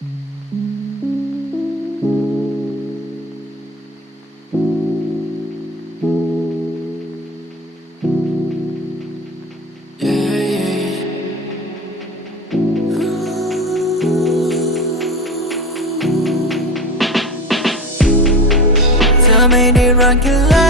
เธอไม่ได้รักกันแล้ว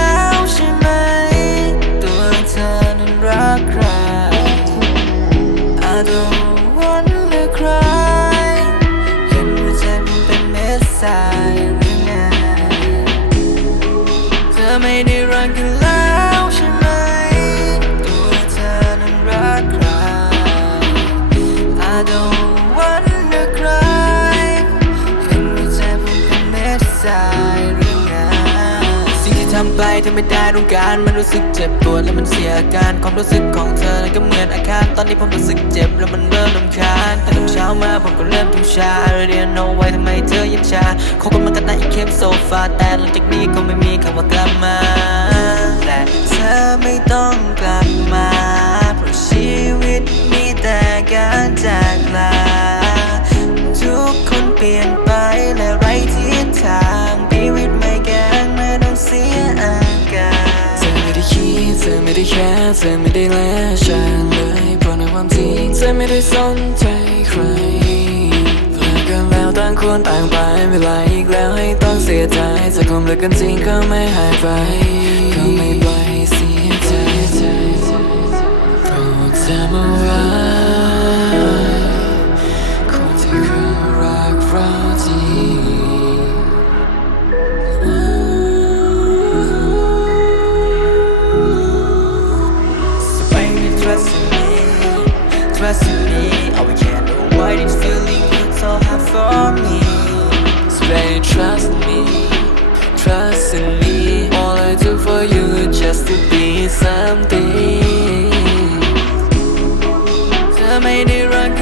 เม็ดทรายหรือไงสิ่งที่ทำไปเธอไม่ได้ต้องการ มันรู้สึกเจ็บปวดและมันเสียอาการความรู้สึกของเธอนั้นก็เหมือนอาการตอนนี้ผมรู้สึกเจ็บแล้วมันเริ่มรำคาญแต่ตอนเช้ามาผมก็เริ่มทุกชาเรียนเอาไว้ทำไมเธอยังชาคบกันมากันนานอีกเข้มโซฟาแต่หลังจากนี้ก็ไม่มีคำว่ากลับมาแต่เธอไม่ต้องกลับมาเพราะชีวิตมีแต่การจาก เธอไม่ได้แค่เธอไม่ได้แลฉันเลยเพราะในความจริงเธอไม่ได้สนใจใครเลิกกันแล้วต่างคนต่างไปเวลาอีกแล้วให้ต้องเสียใจจะคงเลิกกันจริงก็ไม่หายไปก็ไม่ dressing me, dressing me I we can't know what it's feeling it's so hard for me So baby, trust me, trust in me. All I do for you just to be something. เธอไม่ได้รัก